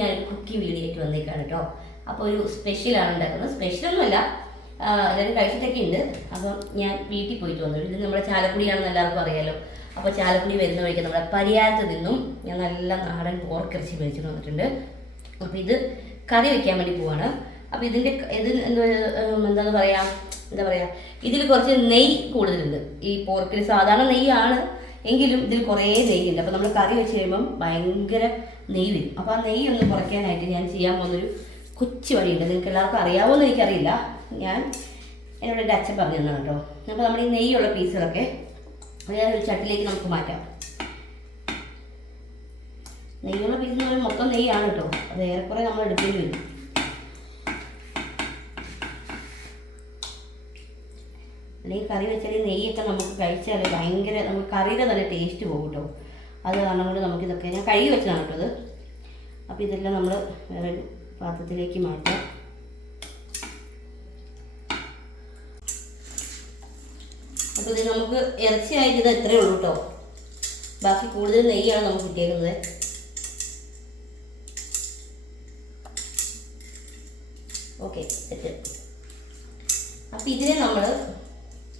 ഞാൻ കുക്കി വീഡിയോ ആയിട്ട് വന്നേക്കാണ് കേട്ടോ. അപ്പോൾ ഒരു സ്പെഷ്യലാണ് ഉണ്ടാക്കുന്നത്. സ്പെഷ്യലൊന്നുമല്ല എല്ലാവരും കഴിച്ചിട്ടൊക്കെ ഉണ്ട്. അപ്പം ഞാൻ വീട്ടിൽ പോയിട്ട് വന്നു. ഇത് നമ്മുടെ ചാലക്കുടിയാണെന്ന് എല്ലാവർക്കും അറിയാലോ. അപ്പോൾ ചാലക്കുടി വരുന്ന വഴിക്ക് നമ്മുടെ പരിയാരത്ത് നിന്നും ഞാൻ നല്ല നാടൻ പോർക്കിറച്ചി മേടിച്ചു വന്നിട്ടുണ്ട്. അപ്പോൾ ഇത് കറി വെക്കാൻ വേണ്ടി പോവാണ്. അപ്പോൾ ഇതിന്റെ ഇത് എന്താ ഉം, എന്താന്ന് പറയാ? എന്താ പറയുക ഇതിൽ കുറച്ച് നെയ് കൂടുതലുണ്ട്. ഈ പോർക്കിൽ സാധാരണ നെയ്യാണ്. എങ്കിലും ഇതിൽ കുറേ നെയ്യുണ്ട് അപ്പോൾ നമ്മൾ കറി വെച്ച് കഴിയുമ്പം ഭയങ്കര നെയ്യ് വരും. അപ്പോൾ ആ നെയ്യ് ഒന്ന് കുറയ്ക്കാനായിട്ട് ഞാൻ ചെയ്യാൻ പോകുന്നൊരു കൊച്ചു വഴിയുണ്ട്. നിങ്ങൾക്ക് എല്ലാവർക്കും അറിയാമോന്ന് എനിക്കറിയില്ല. ഞാൻ എന്നോട് എന്റെ അച്ഛൻ പറഞ്ഞു തന്നാണ് കേട്ടോ. അപ്പോൾ നമ്മൾ ഈ നെയ്യുള്ള പീസുകളൊക്കെ ഞാൻ ഒരു ചട്ടിലേക്ക് നമുക്ക് മാറ്റാം. നെയ്യുള്ള പീസ് എന്ന് പറയുമ്പോൾ മൊത്തം നെയ്യാണ് കേട്ടോ. അത് ഏറെക്കുറെ നമ്മൾ എടുക്കേണ്ടി വരും. അല്ലെങ്കിൽ കറി വെച്ചാൽ നെയ്യൊക്കെ നമുക്ക് കഴിച്ചാൽ ഭയങ്കര നമുക്ക് കറിയുടെ തന്നെ ടേസ്റ്റ് പോകും കേട്ടോ. അത് കാരണം കൊണ്ട് നമുക്കിതൊക്കെ ഞാൻ കഴുകി വെച്ചതാണ് കേട്ടോ ഇത് അപ്പോൾ ഇതെല്ലാം നമ്മൾ വേറൊരു പാത്രത്തിലേക്ക് മാറ്റാം. അപ്പോൾ ഇത് നമുക്ക് ഇറച്ചിയായിട്ട് ഇത് എത്രയേ ഉള്ളൂ കേട്ടോ. ബാക്കി കൂടുതൽ നെയ്യാണ് നമുക്ക് കിട്ടിയേക്കുന്നത്. ഓക്കെ സെറ്റ് അപ്പോൾ ഇതിനെ നമ്മൾ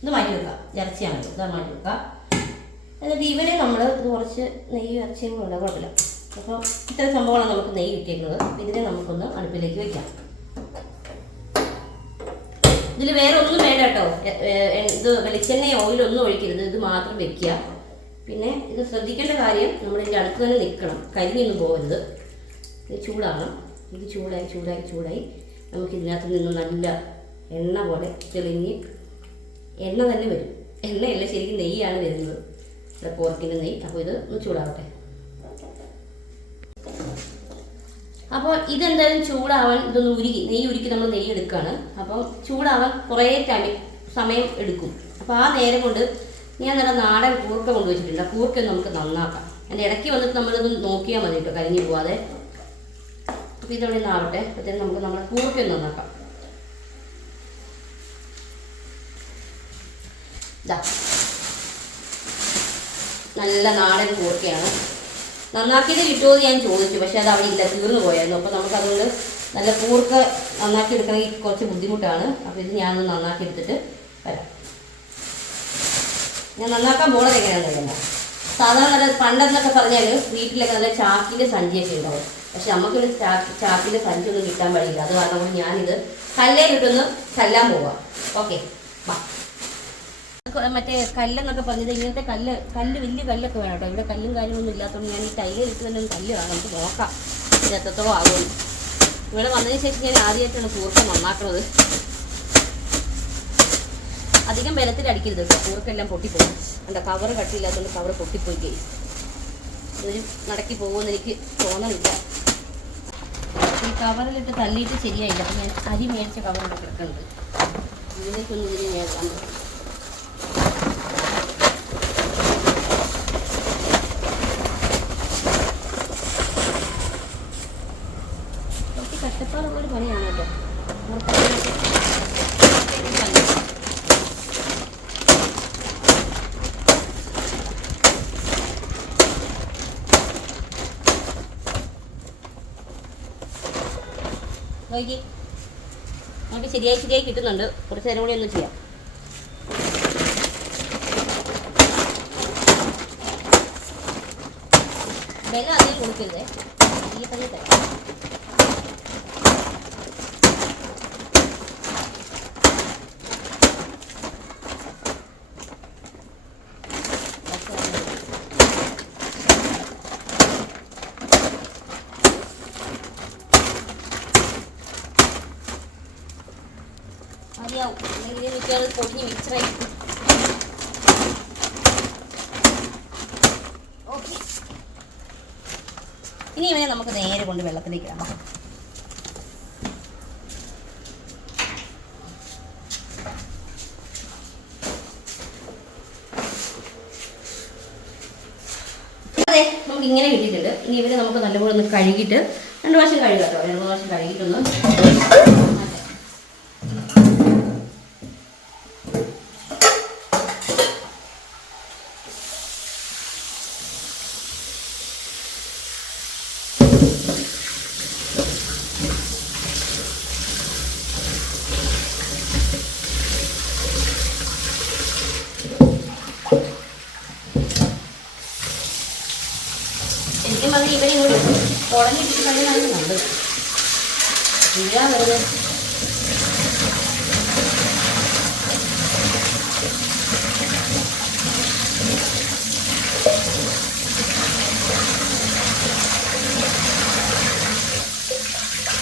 ഇത് മാറ്റി വെക്കാം ഇറച്ചിയാണല്ലോ ഇത് മാറ്റി വെക്കാം എന്നിട്ട് ഇവരെ നമ്മൾ കുറച്ച് നെയ്യ് ഇറച്ചിയും ഉണ്ട് കുഴപ്പമില്ല. അപ്പോൾ ഇത്ര സംഭവങ്ങളാണ് നമുക്ക് നെയ്യ് കിട്ടിയേക്കുന്നത് ഇതിനെ നമുക്കൊന്ന് അടുപ്പിലേക്ക് വെക്കാം. ഇതിൽ വേറെ ഒന്നും വേണ്ട കേട്ടോ. ഇത് വെളിച്ചെണ്ണയോ ഓയിലൊന്നും ഒഴിക്കരുത്. ഇത് മാത്രം വെക്കുക. പിന്നെ ഇത് ശ്രദ്ധിക്കേണ്ട കാര്യം നമ്മൾ ഇതിന്റെ അടുത്ത് തന്നെ നിൽക്കണം. കരിഞ്ഞൊന്നും പോകരുത്. ഇത് ചൂടാകണം ഇത് ചൂടായി ചൂടായി ചൂടായി. നമുക്ക് ഇതിനകത്ത് നിന്ന് നല്ല എണ്ണ പോലെ തെളിഞ്ഞ് എണ്ണ തന്നെ വരും. എണ്ണയല്ല ശരിക്കും നെയ്യാണ് വരുന്നത്. ഇവിടെ പോർക്കിന്റെ നെയ്യ്. അപ്പോൾ ഇത് ഒന്ന് ചൂടാവട്ടെ. അപ്പോൾ ഇതെന്തായാലും ചൂടാവാൻ ഇതൊന്ന് ഉരുകി നെയ്യ് ഉരുക്കി നമ്മൾ നെയ്യ് എടുക്കുകയാണ് അപ്പോൾ ചൂടാവാൻ കുറേ ടൈം സമയം എടുക്കും. അപ്പോൾ ആ നേരം കൊണ്ട് ഞാൻ നല്ല നാടൻ കൂർക്ക കൊണ്ടുവച്ചിട്ടുണ്ട്. ആ കൂർക്ക നമുക്ക് നന്നാക്കാം. അതിന്റെ ഇടയ്ക്ക് വന്നിട്ട് നമ്മളിത് നോക്കിയാൽ മതി കേട്ടോ കരിഞ്ഞു പോവാതെ. അപ്പോൾ ഇതവിടെ നിന്ന് ആവട്ടെ അപ്പോഴത്തേനും നമുക്ക് നമ്മുടെ കൂർക്ക നന്നാക്കാം. ഇതാ. നല്ല നാടൻ കൂർക്കയാണ്. നന്നാക്കിയത് കിട്ടുമോ എന്ന് ഞാൻ ചോദിച്ചു പക്ഷേ അത് അവിടെ ഇല്ല തീർന്നു പോയായിരുന്നു. അപ്പോൾ നമുക്കതുകൊണ്ട് നല്ല കൂർക്ക നന്നാക്കി എടുക്കണമെങ്കിൽ കുറച്ച് ബുദ്ധിമുട്ടാണ്. അപ്പോൾ ഇത് ഞാനൊന്ന് നന്നാക്കി എടുത്തിട്ട് വരാം. ഞാൻ നന്നാക്കാൻ പോണത് എങ്ങനെയാണെന്ന് അറിയാമോ? സാധാരണ പണ്ടെന്നൊക്കെ പറഞ്ഞാൽ വീട്ടിലൊക്കെ നല്ല ചാക്കിന്റെ സഞ്ചിയൊക്കെ ഉണ്ടാവും. പക്ഷെ നമുക്കൊരു ചാക്കി ചാക്കിന്റെ സഞ്ചി ഒന്നും കിട്ടാൻ വഴിയില്ല അത് കാരണം ഞാനിത് കല്ലേലിട്ടൊന്ന് കല്ലാൻ പോവാം. ഓക്കെ വാ മറ്റേ കല്ലെന്നൊക്കെ പറഞ്ഞത് ഇങ്ങനത്തെ കല്ല് കല്ല് വലിയ കല്ലൊക്കെ വേണം കേട്ടോ. ഇവിടെ കല്ലും കാര്യമൊന്നും ഇല്ലാത്തതുകൊണ്ട് ഞാൻ ഈ ടൈലിട്ട് തന്നെ കല്ല് വേണം. നമുക്ക് നോക്കാം. ഇത് എത്രത്തോളം ആകും ഇവിടെ വന്നതിന് ശേഷം ഞാൻ ആദ്യമായിട്ടാണ് കൂർക്ക നന്നാക്കുന്നത്. അധികം ബലത്തിൽ അടിക്കരുത് കേട്ടോ. കൂർക്കെല്ലാം പൊട്ടിപ്പോകും. എന്താ കവർ കട്ടിയില്ലാത്തതുകൊണ്ട് കവർ പൊട്ടിപ്പോയി കേസ് ഒരു നടക്കി പോകുമെന്ന് എനിക്ക് തോന്നണില്ല. ഈ കവറിലിട്ട് തള്ളിയിട്ട് ശരിയായില്ല. അപ്പം ഞാൻ അരി മേടിച്ച കവറിന്റെ കിടക്കുന്നുണ്ട്. ഇതിലേക്കൊന്നും ഇതിന് ഞാൻ കാണുന്നു കുറച്ച് കഷ്ടപ്പാടുള്ള ഒരു പണിയാണ് കേട്ടോ നമുക്ക് ശരിയായി ശരിയായി കിട്ടുന്നുണ്ട്. കുറച്ച് നേരം കൂടി ഒന്ന് ചെയ്യാം. വെള്ളം അതിൽ കൊടുക്കരുതേ. ഈ തന്നെ തരാം മതിയാവും അല്ലെങ്കിൽ ഇത് മിക്കവാറും പൊടിഞ്ഞ് മിക്സറായി ഓക്കെ ഇനി ഇവനെ നമുക്ക് നേരെ കൊണ്ട് വെള്ളത്തിലേക്ക് ഇടാം. അതെ നമുക്ക് ഇങ്ങനെ കിട്ടിയിട്ടുണ്ട്. ഇനി ഇവരെ നമുക്ക് നല്ലപോലെ ഒന്ന് കഴുകിയിട്ട് രണ്ട് പ്രാവശ്യം കഴുകാം കേട്ടോ. രണ്ട് പ്രാവശ്യം കഴുകിയിട്ടൊന്ന് മാറ്റാം. പറഞ്ഞാൽ ഇവരെ ഇങ്ങോട്ട് കുഴഞ്ഞിട്ട് കഴിയാനാണ് നല്ലത് വരുന്നത്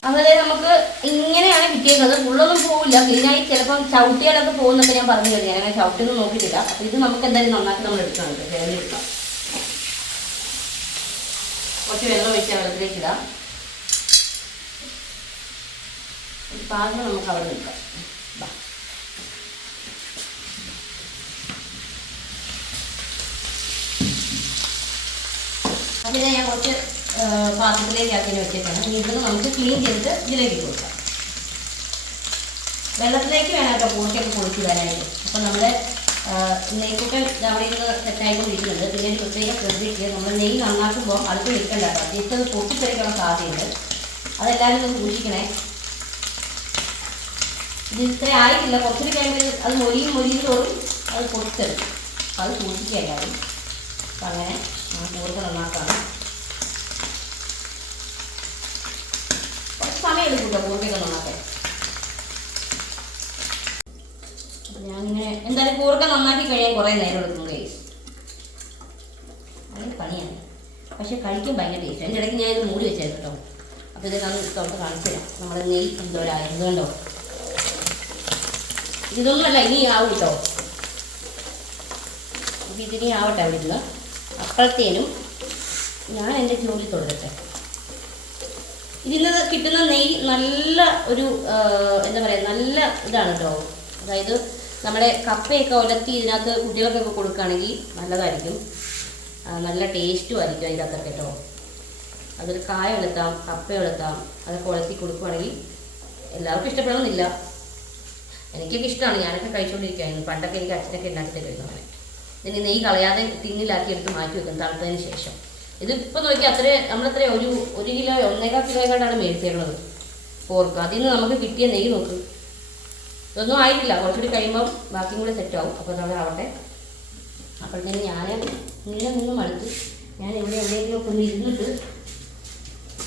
അതുപോലെ നമുക്ക് ഇങ്ങനെയാണ് കിട്ടിയേക്കുന്നത്. ഫുള്ളൊന്നും പോകില്ല ക്ലീനായി ചിലപ്പം ചവിട്ടിയാലൊക്കെ പോകുന്നൊക്കെ ഞാൻ പറഞ്ഞു കഴിഞ്ഞാൽ അങ്ങനെ ചവിട്ടിയൊന്നും നോക്കിയിട്ടില്ല. അപ്പം ഇത് നമുക്ക് എന്തായാലും നന്നാക്കി നമ്മൾ എടുക്കണം എടുക്കാം. കുറച്ച് വെള്ളം ഒഴിക്കാൻ വെള്ളത്തിലേക്ക് ഇടാം. പാത്രം നമുക്ക് അവിടെ നിൽക്കാം ഇത് ഞാൻ കുറച്ച് പാത്രത്തിലേക്ക് ആക്കി വെച്ചിട്ടാണ് ഇനി ഇതൊന്ന് നമുക്ക് ക്ലീൻ ചെയ്തിട്ട് ഇതിലേക്ക് കൊടുക്കാം. വെള്ളത്തിലേക്ക് വേണം കേട്ടോ പൂർത്തിയൊക്കെ പൊളിച്ച് വരാനായിട്ട് അപ്പം നമ്മുടെ നെയ്ക്കൊക്കെ അവിടെ ഇരുന്ന് സെറ്റായിക്കൊണ്ടിരിക്കുന്നുണ്ട് പിന്നെ ഒരു പ്രത്യേകം ശ്രദ്ധിക്കുക. നമ്മൾ നെയ്യ് നന്നാക്കുമ്പോൾ അടുത്ത് നിൽക്കണ്ട ജസ്റ്റ് അത് പൊട്ടിത്തെറിക്കാൻ സാധ്യതയുണ്ട്. അതെല്ലാവരും ഒന്ന് സൂക്ഷിക്കണേ. ഇത് ഇത്ര ആയിട്ടില്ല. കുറച്ചൊരു കഴിയുമ്പോൾ അത് മൊരിയും മൊരിയും തോറും അത് പൊട്ടിത്തെറും അത് സൂക്ഷിക്കുക എല്ലാവരും. അപ്പം അങ്ങനെ നമുക്ക് കൂടുതൽ നന്നാക്കാം കുറച്ച് സമയം എടുക്കും കേട്ടോ. കൂർക്കൊക്കെ നന്നാക്കാൻ. ഞാനിങ്ങനെ എന്തായാലും കൂർക്ക നന്നാക്കി കഴിയാൻ കുറേ നേരം എടുക്കും ഗൈസ് ഭയങ്കര പണിയാണ്. പക്ഷെ കഴിക്കും ഭയങ്കര ടേസ്റ്റ് അതിന്റെ ഇടയ്ക്ക് ഞാൻ ഇത് മൂടി വെച്ചായിരുന്നു കേട്ടോ. അപ്പോൾ ഇത് ഞാൻ തുറത്ത് കാണിച്ചു തരാം. നമ്മുടെ നെയ് എന്തോരായത് കണ്ടോ? ഇതൊന്നുമല്ല ഇനി ആവും കേട്ടോ. ഇത് ഇതിനി ആവട്ടെ അവിടെ ഇരുന്ന് അപ്പോഴത്തേനും ഞാൻ എന്റെ ജോലി തുടരട്ടെ. ഇതിൽ കിട്ടുന്ന നെയ്യ് നല്ല ഒരു എന്താ പറയുക നല്ല ഇതാണ് കേട്ടോ. അതായത് നമ്മുടെ കപ്പയൊക്കെ ഉലത്തി ഇതിനകത്ത് കുട്ടികൾക്കൊക്കെ കൊടുക്കുകയാണെങ്കിൽ നല്ലതായിരിക്കും. നല്ല ടേസ്റ്റും ആയിരിക്കും അതിനകത്തൊക്കെ കേട്ടോ. അതിൽ കായ ഉലത്താം കപ്പ ഉലത്താം അതൊക്കെ ഉലത്തി കൊടുക്കുകയാണെങ്കിൽ എല്ലാവർക്കും ഇഷ്ടപ്പെടണമെന്നില്ല. എനിക്കൊക്കെ ഇഷ്ടമാണ്. ഞാനൊക്കെ കഴിച്ചുകൊണ്ടിരിക്കുകയായിരുന്നു. പണ്ടൊക്കെ എനിക്ക് അച്ഛനൊക്കെ ഉണ്ടാക്കിയിട്ട് കഴിക്കുന്നതാണ് ഇതിന് നെയ്യ് കളയാതെ തിന്നിലാക്കി എടുത്ത് മാറ്റി വെക്കും തണുത്തതിന് ശേഷം. ഇതിപ്പോൾ നോക്കി അത്ര നമ്മളത്ര ഒരു ഒരു കിലോ ഒന്നേകാൽ കിലോ കണ്ടാണ് മേടിച്ചേക്കുന്നത് പോർക്ക്. അതിൽ നിന്ന് നമുക്ക് കിട്ടിയ നെയ്യ് നോക്ക്. ഇതൊന്നും ആയിട്ടില്ല. കുറച്ചുകൂടി കഴിയുമ്പോൾ ബാക്കിയും കൂടെ സെറ്റ് ആവും. അപ്പോൾ നമ്മൾ ആവട്ടെ. അപ്പോഴത്തേന് ഞാൻ ഇങ്ങനെ നിന്ന് മടുത്ത് ഞാൻ ഇവിടെ എവിടെയെങ്കിലും ഒക്കെ ഒന്ന് ഇരുന്നിട്ട്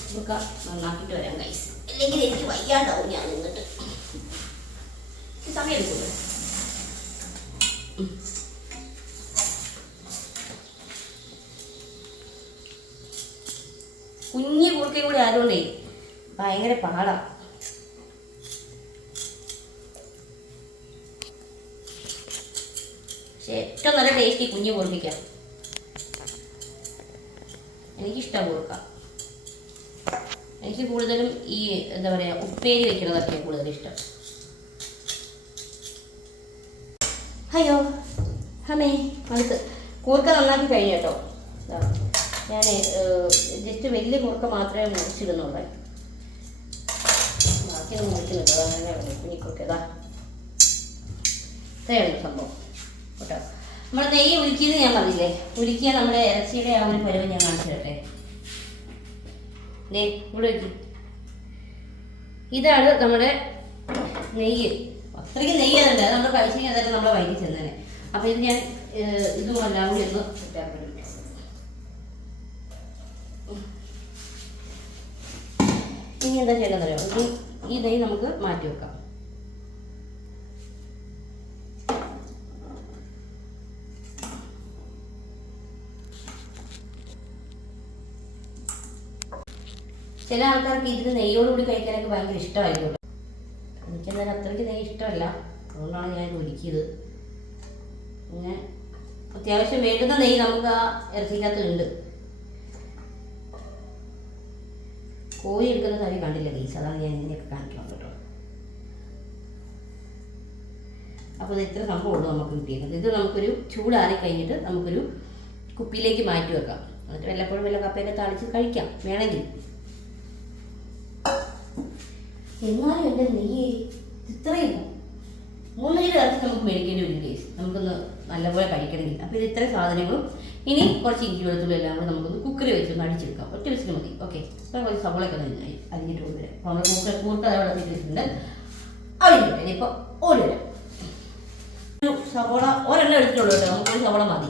നമുക്ക് നന്നാക്കിയിട്ട് വരാം കൈസ് അല്ലെങ്കിൽ എനിക്ക് വയ്യാണ്ടാവും ഞാൻ നിന്നിട്ട്. സമയം എടുക്കുമല്ലോ കുഞ്ഞു കൂർക്കയും കൂടി ആയതുകൊണ്ടേ ഭയങ്കര പാടാ. ഏറ്റവും നല്ല ടേസ്റ്റ് കുഞ്ഞ് കൂർക്കിക്കാം എനിക്കിഷ്ടം കൂർക്ക എനിക്ക് കൂടുതലും ഈ എന്താ പറയുക ഉപ്പേരി വെക്കുന്നതൊക്കെ കൂടുതൽ ഇഷ്ടം. അയ്യോ അമ്മേ അടുത്ത് കൂർക്ക നന്നാക്കി കഴിഞ്ഞു കേട്ടോ. ഞാൻ ജസ്റ്റ് വലിയ കൂർക്ക മാത്രമേ മുറിച്ചിടുന്നുള്ളൂ. ബാക്കിയൊന്നും മുറിക്കുന്നില്ല. അങ്ങനെ കുഞ്ഞിക്കൊക്കെ ഇതാ ഇത്രയാണ് സംഭവം. കേട്ടോ. നമ്മൾ നെയ്യ് ഉരുക്കിയത് ഞാൻ പറഞ്ഞില്ലേ? ഉരുക്കിയ നമ്മുടെ ഇറച്ചിയുടെ ആ ഒരു പരുവ് ഞാൻ കാണിച്ചു തരട്ടെ. ദേ ഇവിടെ ഇതാണ് നമ്മുടെ നെയ്യ്. അത്രയ്ക്ക് നെയ്യ് അതല്ല അത് നമ്മൾ കഴിച്ചു കഴിഞ്ഞാൽ നമ്മളെ വൈകി ചെന്നേനെ. അപ്പോൾ ഇത് ഞാൻ ഇതും എല്ലാം കൂടി ഒന്ന് ഇനി എന്താ ചെയ്യണമെന്നറിയാം ഈ നെയ്യ് നമുക്ക് മാറ്റി വെക്കാം. ചില ആൾക്കാർക്ക് ഇതിന് നെയ്യോടുകൂടി കഴിക്കാനൊക്കെ ഭയങ്കര ഇഷ്ടമായിരിക്കും. എനിക്കെന്തായാലും അത്രയ്ക്ക് നെയ്യ് ഇഷ്ടമല്ല. അതുകൊണ്ടാണ് ഞാൻ ഒരുക്കിയത്. പിന്നെ അത്യാവശ്യം വേണ്ടുന്ന നെയ്യ് നമുക്ക് ആ ഇറച്ചിക്കകത്തുണ്ട് കോഴി എടുക്കുന്ന കാര്യം കണ്ടില്ല ഗീസ് അതാണ് ഞാൻ ഇങ്ങനെയൊക്കെ കാണിക്കുന്നത് കേട്ടോ. അപ്പോൾ ഇത് ഇത്ര സംഭവമുള്ളൂ നമുക്ക് കിട്ടിയത് ഇത് നമുക്കൊരു ചൂടാറി കഴിഞ്ഞിട്ട് നമുക്കൊരു കുപ്പിയിലേക്ക് മാറ്റി വെക്കാം. എന്നിട്ട് വല്ലപ്പോഴും വല്ല കപ്പയൊക്കെ തളിച്ച് കഴിക്കാം. വേണമെങ്കിൽ. എന്നാലും എന്റെ നെയ്യ് ഇത്രയും മൂന്ന് കിലോ ഇറച്ചി നമുക്ക് മേടിക്കേണ്ടി വരും കേസ് നമുക്കൊന്ന് നല്ലപോലെ കഴിക്കണമെങ്കിൽ. അപ്പോൾ ഇത് ഇത്രയും സാധനങ്ങളും. ഇനി കുറച്ച് ഇഞ്ചി വെളുത്തുള്ളി എല്ലാം കൂടെ നമുക്കൊന്ന് കുക്കറി വെച്ചൊന്ന് അടിച്ചെടുക്കാം. ഒറ്റ വെച്ചിട്ട് മതി. ഓക്കെ അപ്പോൾ കുറച്ച് സവളൊക്കെ ഒന്ന് അരി- അരിഞ്ഞിട്ട് കൊണ്ടുവരാം അപ്പോൾ നമ്മൾ കൂട്ട കൂട്ട അവിടെ വെച്ചിട്ടുണ്ട്. അരിഞ്ഞിട്ട് ഇനിയിപ്പോൾ ഓടി വരാം. സവോള ഒരെണ്ണം എടുത്തിട്ടുള്ളൂ കേട്ടോ. നമുക്ക് ഒരു സവോള മതി.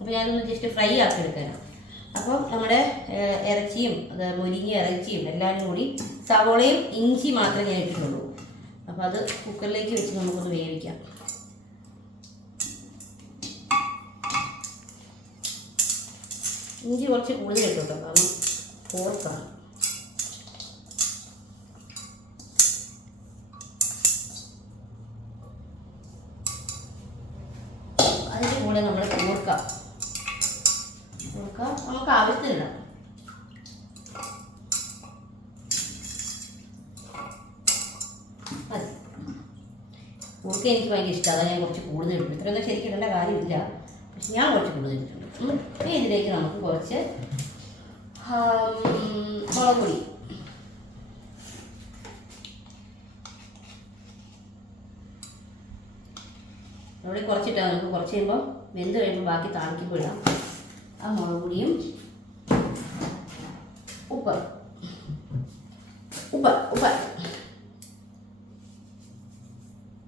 അപ്പോൾ ഞാനൊന്ന് ജസ്റ്റ് ഫ്രൈ ആക്കി എടുക്കാനാണ് അപ്പോൾ നമ്മുടെ ഇറച്ചിയും മുരിങ്ങിയ ഇറച്ചിയും എല്ലാം കൂടി സവോളയും ഇഞ്ചി മാത്രമേ ഞാൻ ഇട്ടിട്ടുള്ളൂ. അപ്പോൾ അത് കുക്കറിലേക്ക് വെച്ച് നമുക്കൊന്ന് വേവിക്കാം. ഇഞ്ചി കുറച്ച് കൂടുതൽ ഇട്ടു കാരണം പോർക്കാണ് നമുക്ക് മതി. കൂർക്ക എനിക്ക് ഭയങ്കര ഇഷ്ടമാണ് അതാണ് ഞാൻ കുറച്ച് കൂടുതൽ ഇടും. ഇത്രയൊന്നും ശരിക്കും ഇടേണ്ട കാര്യമില്ല. പക്ഷെ ഞാൻ കുറച്ച് കൂടുതൽ ഇട്ടിട്ടുണ്ട്. ഇനി ഇതിലേക്ക് നമുക്ക് കുറച്ച് മുളക് പൊടി. അവിടെ കുറച്ചിട്ടാൽ നമുക്ക് കുറച്ച് കഴിയുമ്പോൾ വെന്ത് കഴിയുമ്പോൾ ബാക്കി താളിക്കുമ്പോൾ ഇടാം. ആ മുളക് പൊടിയും ഉപ്പ്. ഉപ്പ് ഉപ്പ്.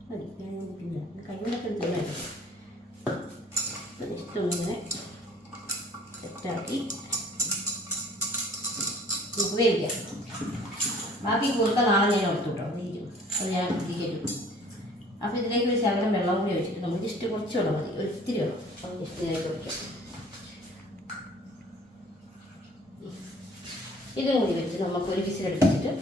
മതി ഞാൻ കൂട്ടില്ല കയ്യിലൊക്കെ എടുത്ത് ജസ്റ്റ് സെറ്റാക്കി ഉപയോഗിക്കാം. ബാക്കി കൊടുത്ത നാളെ ഞാൻ എടുത്തു കേട്ടോ. ഇരിക്കും. അത് ഞാൻ വൃത്തിക്കേറ്റും അപ്പോൾ ഇതിലേക്ക് ഒരു ശകലം വെള്ളം കൂടി ഒഴിച്ചിട്ട് നമ്മൾ ജസ്റ്റ് കുറച്ച് വെള്ളം മതി. ഒരു ഇത്തിരി വെള്ളം ജസ്റ്റ് ഇതിലേക്ക് ഇതും കൂടി വെച്ച് നമുക്ക് ഒരു വിസിലെടുപ്പിച്ചിട്ട്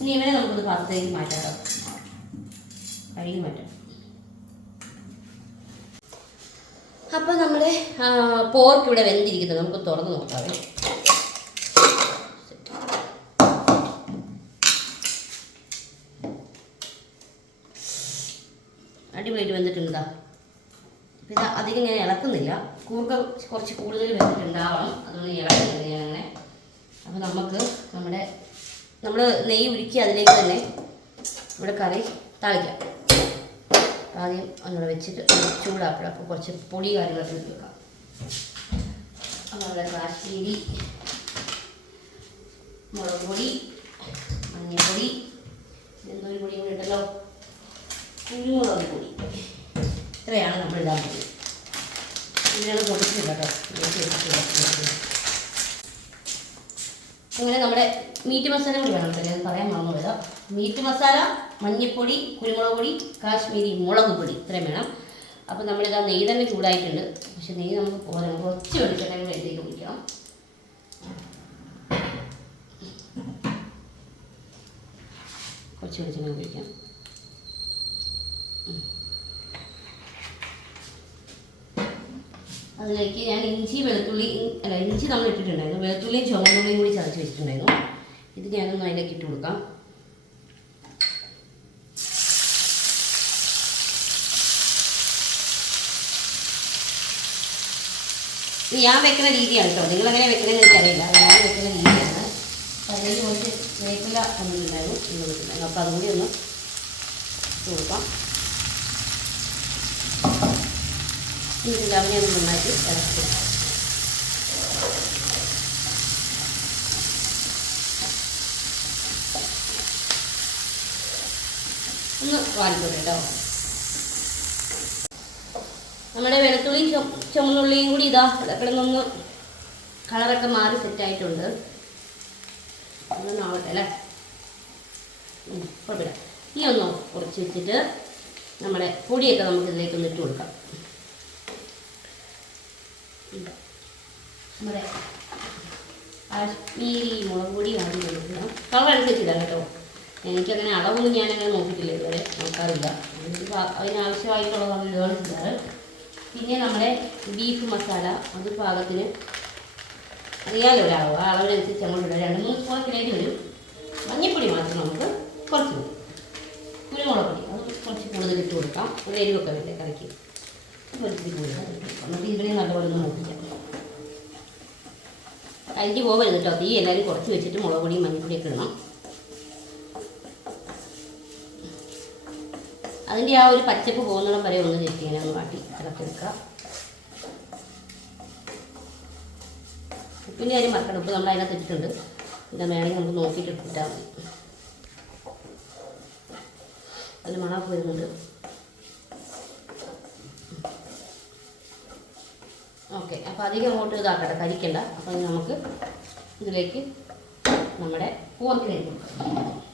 ഇനി ഇവനെ നമുക്കൊന്ന് പാത്രത്തിലേക്ക് മാറ്റാം കഴുകി മാറ്റാം. അപ്പോൾ നമ്മുടെ പോർക്ക് ഇവിടെ വെന്തിരിക്കുന്നത് നമുക്ക് തുറന്ന് നോക്കാവേ അധികം ഞാൻ ഇളക്കുന്നില്ല. കൂർക്ക കുറച്ച് കൂടുതൽ വെച്ചിട്ടുണ്ടാവണം അതുകൊണ്ട് ഇളക്കുന്നില്ല ഞാൻ അങ്ങനെ അപ്പോൾ നമുക്ക് നമ്മുടെ നമ്മൾ നെയ്യ് ഉരുക്കി അതിലേക്ക് തന്നെ ഇവിടെ കറി താളിക്കാം. ആദ്യം ഒന്നുകൂടെ വെച്ചിട്ട് ചൂടാക്കുക അപ്പോൾ കുറച്ച് പൊടി കാര്യങ്ങളൊക്കെ വെക്കാം. നമ്മുടെ കാശ്മീരി മുളക് പൊടി മഞ്ഞൾപ്പൊടി എന്തോ ഒരു പൊടി കൂടി ഉണ്ടല്ലോ. കുരുമുളക് പൊടി. ഇത്രയാണ് നമ്മൾ ഇടാൻ പൊടിച്ചില്ല കേട്ടോ. അങ്ങനെ നമ്മുടെ മീറ്റ് മസാല കൂടി വേണം ഞാൻ പറയാൻ മറന്നു പോയതാ. മീറ്റ് മസാല മഞ്ഞൾപ്പൊടി കുരുമുളക് പൊടി കാശ്മീരി മുളക് പൊടി ഇത്രയും വേണം. അപ്പോൾ നമ്മളിതാ നെയ്യ് തന്നെ ചൂടായിട്ടുണ്ട്. പക്ഷെ നെയ്യ് നമുക്ക് പോരാ. കുറച്ച് വെളിച്ചെണ്ണ കൂടി എഴുതിയിട്ട് ഒഴിക്കണം കുറച്ച് വെളിച്ചെണ്ണ ഒഴിക്കാം. അതിലേക്ക് ഞാൻ ഇഞ്ചി വെളുത്തുള്ളി അല്ല ഇഞ്ചി നമ്മൾ ഇട്ടിട്ടുണ്ടായിരുന്നു. വെളുത്തുള്ളിയും ചുവന്നുള്ളിയും കൂടി ചതച്ച് വെച്ചിട്ടുണ്ടായിരുന്നു. ഇത് ഞാനൊന്ന് അതിലേക്ക് ഇട്ട് കൊടുക്കാം. ഞാൻ വെക്കുന്ന രീതിയാണ് കേട്ടോ നിങ്ങൾ എങ്ങനെ വെക്കണമെന്ന് എനിക്കറിയില്ല. ഞാൻ വെക്കുന്ന രീതിയാണ്. അപ്പം അതിലേക്ക് കുറച്ച് വേപ്പില വന്നിട്ടുണ്ടായിരുന്നു ഇന്ന് വെച്ചിട്ടുണ്ടായിരുന്നു അപ്പോൾ അതുകൂടി ഒന്ന് കൊടുക്കാം. ഇതിൽ അവനെ ഒന്ന് നന്നായിട്ട് ഇളക്കി. ഒന്ന് വാടിക്കോട്ടെ കേട്ടോ നമ്മുടെ വെളുത്തുള്ളിയും ചുമ ചുമന്നുള്ളിയും കൂടി ഇതാ കിടന്നൊന്ന് കളറൊക്കെ മാറി സെറ്റായിട്ടുണ്ട്. ഒന്നാവട്ടെ അല്ലേ? കുഴപ്പമില്ല. ഈ ഒന്ന് കുറച്ച് വെച്ചിട്ട് നമ്മുടെ പൊടിയൊക്കെ നമുക്ക് ഇതിലേക്ക് ഒന്ന് ഇട്ട് കൊടുക്കാം. ഉം. നമ്മുടെ കാശ്മീരി മുളക് പൊടി ആദ്യം കൊടുക്കണം. കളർ അനുസരിച്ചിടാം കേട്ടോ. എനിക്കങ്ങനെ അളവൊന്നും ഞാനങ്ങനെ നോക്കിയിട്ടില്ല ഇതുവരെ. നോക്കാറില്ല. അതിനാവശ്യമായിട്ടുള്ളതാണ് ഇടുകയാണ് ചെയ്യാറ്. പിന്നെ നമ്മുടെ ബീഫ് മസാല അത് പാകത്തിന് അറിയാലോ ഒരളവ് ആ അളവിനനുസരിച്ച് നമ്മൾ ഇടാം രണ്ട് മൂന്ന് സ്പൂൺ ഇടേണ്ടി വരും. മഞ്ഞൾപ്പൊടി മാത്രം നമുക്ക് കുറച്ച് കൊടുക്കും. കുരുമുളക് പൊടി അത് കുറച്ച് കൂടുതൽ ഇട്ട് കൊടുക്കാം. ഒരു എരിവൊക്കെ വേണ്ടേ കറിക്ക്. ഒന്ന് നോക്കിക്കാം കരിഞ്ഞ് പോകരുത് കേട്ടോ. തീ എല്ലാവരും കുറച്ച് വെച്ചിട്ട് മുളക് പൊടിയും മഞ്ഞപ്പൊടിയൊക്കെ ഇടണം. അതിന്റെ ആ ഒരു പച്ചപ്പ് പോകുന്നിടം വരെ ഒന്ന് ജസ്റ്റ് ഇങ്ങനെ ഒന്ന് വാട്ടി ഇളക്കിയെടുക്കുക ഉപ്പിന്റെ കാര്യം മറക്കണം ഉപ്പ് നമ്മൾ അതിനകത്ത് ഇട്ടിട്ടുണ്ട്. പിന്നെ വേണമെങ്കിൽ നമുക്ക് നോക്കിയിട്ട് ഇട്ടാൽ മതി. അതിൽ മണമൊക്കെ വരുന്നുണ്ട്. ഓക്കെ അപ്പോൾ അധികം അങ്ങോട്ട് ഇതാക്കട്ടെ കരിക്കണ്ട. അപ്പം നമുക്ക് ഇതിലേക്ക് നമ്മുടെ പോർക്കിലേക്ക് കൊടുക്കാം.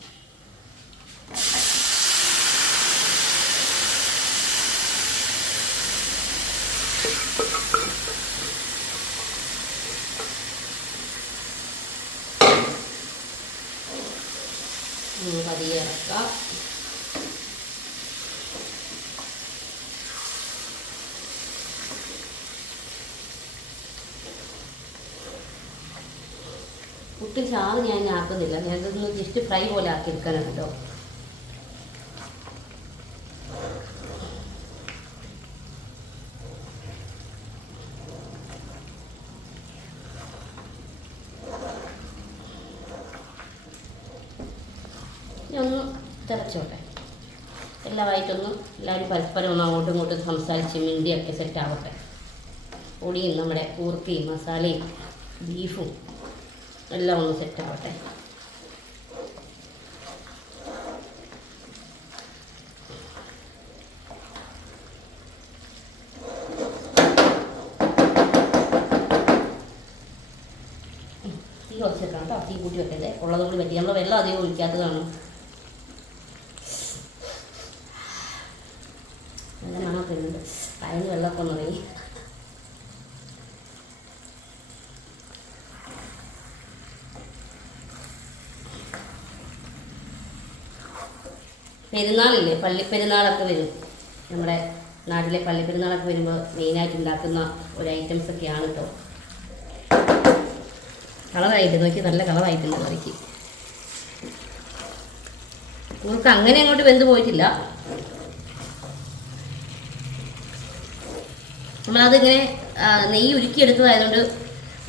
പുട്ടും ചാറ് ഞാൻ ആക്കുന്നില്ല. ഞാൻ ഇതൊന്ന് ജസ്റ്റ് ഫ്രൈ പോലെ ആക്കി എടുക്കാനാണ് കേട്ടോ ഒന്ന് തിളച്ചോട്ടെ. എല്ലാമായിട്ടൊന്ന് എല്ലാവരും പരസ്പരം ഒന്ന് അങ്ങോട്ടും ഇങ്ങോട്ടും സംസാരിച്ച് മിണ്ടിയൊക്കെ സെറ്റ് ആവട്ടെ. പൊടിയും നമ്മുടെ കൂർക്കയും മസാലയും ബീഫും എല്ലാം ഒന്ന് സെറ്റ് ആവട്ടെ. തീ കുറച്ച് വെക്കണം കേട്ടോ. തീ കൂട്ടി വെക്കല്ലേ ഉള്ളത് കൂടി പറ്റി. നമ്മൾ വെള്ളം അധികം ഒഴിക്കാത്തതാണ് നല്ല മണമൊക്കെ ഉണ്ട് അതിന് വെള്ളമൊക്കെ ഒന്ന് ഇറങ്ങി പെരുന്നാളില്ലേ? പള്ളിപ്പെരുന്നാളൊക്കെ വരും. നമ്മുടെ നാട്ടിലെ പള്ളിപ്പെരുന്നാളൊക്കെ വരുമ്പോൾ മെയിനായിട്ട് ഉണ്ടാക്കുന്ന ഒരു ഐറ്റംസ് ഒക്കെയാണ് കേട്ടോ കളറായിട്ട് നോക്കി നല്ല കളറായിട്ടുണ്ട് കറിക്ക്. നമുക്ക് അങ്ങനെ അങ്ങോട്ട് വെന്ത് പോയിട്ടില്ല. നമ്മളതിങ്ങനെ നെയ്യ് ഉരുക്കിയെടുത്തതായതുകൊണ്ട്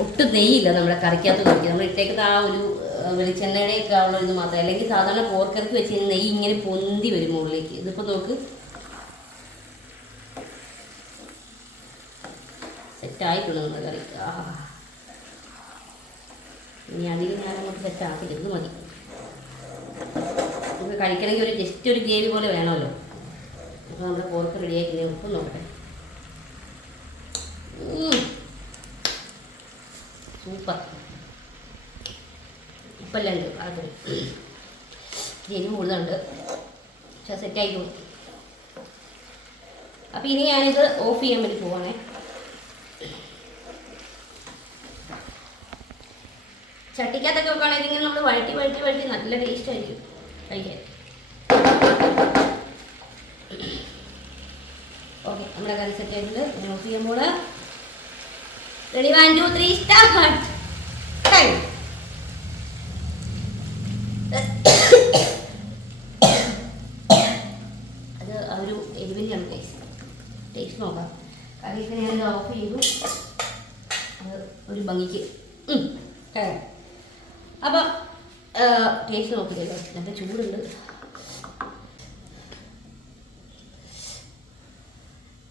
ഒട്ടും നെയ്യില്ല നമ്മുടെ കറിക്കകത്ത് നോക്കി നമ്മൾ ഇട്ടേക്കുന്ന ആ ഒരു വെളിച്ചെണ്ണയുടെയൊക്കെ ആ ഉള്ള ഇത് മാത്രമേ. അല്ലെങ്കിൽ സാധാരണ പോർക്കറിക്ക് വെച്ച് കഴിഞ്ഞാൽ നെയ്യ് ഇങ്ങനെ പൊന്തി വരും മുകളിലേക്ക്. ഇതിപ്പോൾ നോക്ക്. സെറ്റായിട്ടുണ്ട് നമ്മുടെ കറി. ആ ഇനി അതിൽ ഞാൻ അങ്ങോട്ട് സെറ്റാക്കില്ല മതി. നമുക്ക് കഴിക്കണമെങ്കിൽ ഒരു ജസ്റ്റ് ഒരു ഗ്രേവി പോലെ വേണമല്ലോ. അപ്പോൾ നമ്മുടെ പോർക്ക് റെഡിയാക്കി ഉപ്പ് നോക്കട്ടെ. സൂപ്പർ. ഉപ്പെല്ലാം ഉണ്ട് അത്. എരിവ് കൂടുതലുണ്ട് പക്ഷെ സെറ്റായി കൊടുത്തു അപ്പം ഇനി ഞാനിത് ഓഫ് ചെയ്യാൻ വേണ്ടി പോവാണേ. ചട്ടിക്കകത്തൊക്കെ വെക്കുകയാണെങ്കിൽ ഇങ്ങനെ നമ്മൾ വഴറ്റി വഴറ്റി വഴറ്റി നല്ല ടേസ്റ്റ് ആയിരിക്കും കഴിക്കാൻ. ഓക്കെ നമ്മുടെ കറി സെറ്റ് ആയിട്ടുണ്ട്. ഓഫ് ചെയ്യുമ്പോൾ ready one two three start time അത് ആ ഒരു എരിവിന്റെയാണ് ടേസ്റ്റ് ടേസ്റ്റ് നോക്കാം കറിയൊക്കെ ഞാൻ ഓഫ് ചെയ്തു അത് ഒരു ഭംഗിക്ക് ഉം, കഴിയാം അപ്പം ടേസ്റ്റ് നോക്കില്ലല്ലോ നല്ല ചൂടുണ്ട്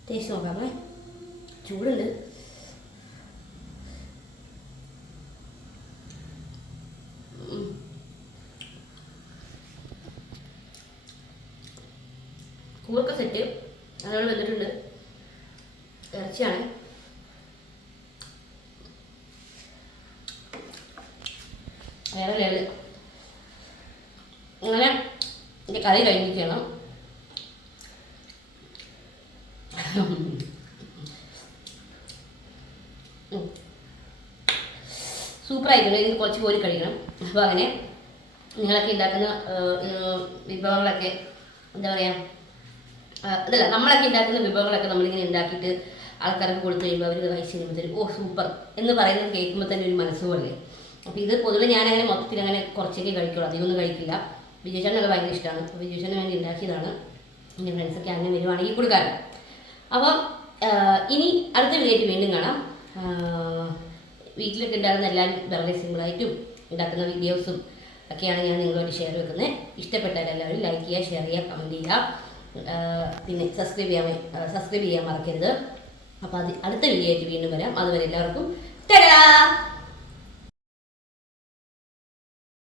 ടേസ്റ്റ് നോക്കാമേ ചൂടുണ്ട് ഉം. കൂർക്ക സെറ്റ് അതോടെ വന്നിട്ടുണ്ട്. ഇറച്ചിയാണ്. വേറെ ലെവൽ. അങ്ങനെ എന്റെ കറി കഴിഞ്ഞിരിക്കണം സൂപ്പറായിട്ടുണ്ട് ഇത് കുറച്ച് കോരി കഴിക്കണം. അപ്പോൾ അങ്ങനെ നിങ്ങളൊക്കെ ഉണ്ടാക്കുന്ന വിഭവങ്ങളൊക്കെ എന്താ പറയുക അതല്ല നമ്മളൊക്കെ ഉണ്ടാക്കുന്ന വിഭവങ്ങളൊക്കെ നമ്മളിങ്ങനെ ഉണ്ടാക്കിയിട്ട് ആൾക്കാർക്ക് കൊടുത്തു കഴിയുമ്പോൾ അവർ കഴിച്ച് തരും ഓ സൂപ്പർ എന്ന് പറയുന്നത് കേൾക്കുമ്പോൾ തന്നെ ഒരു മനസ്സ് പോലെ. അപ്പോൾ ഇത് പൊതുവെ ഞാനങ്ങനെ മൊത്തത്തിൽ അങ്ങനെ കുറച്ചൊക്കെ കഴിക്കുള്ളൂ. അധികമൊന്നും കഴിക്കില്ല. വിജയചേട്ടനൊക്കെ ഭയങ്കര ഇഷ്ടമാണ് അപ്പോൾ വിജയചേട്ടന് വേണ്ടി ഉണ്ടാക്കിയതാണ്. എന്റെ ഫ്രണ്ട്സൊക്കെ അങ്ങനെ വരുവാണെങ്കിൽ കൊടുക്കാറ് അപ്പം ഇനി അടുത്ത വീഡിയോയ്ക്ക് വീണ്ടും കാണാം. വീട്ടിലൊക്കെ ഉണ്ടാകുന്ന എല്ലാവരും വളരെ സിമ്പിളായിട്ടും ഉണ്ടാക്കുന്ന വീഡിയോസും ഒക്കെയാണ് ഞാൻ നിങ്ങളോട് ഷെയർ വെക്കുന്നത്. ഇഷ്ടപ്പെട്ടാൽ എല്ലാവരും ലൈക്ക് ചെയ്യുക ഷെയർ ചെയ്യുക കമന്റ് ചെയ്യുക. പിന്നെ സബ്സ്ക്രൈബ് ചെയ്യാൻ സബ്സ്ക്രൈബ് ചെയ്യാൻ മറക്കരുത്. അപ്പോൾ അത് അടുത്ത വീഡിയോ ആയിട്ട് വീണ്ടും വരാം. അതുവരെ എല്ലാവർക്കും തരാ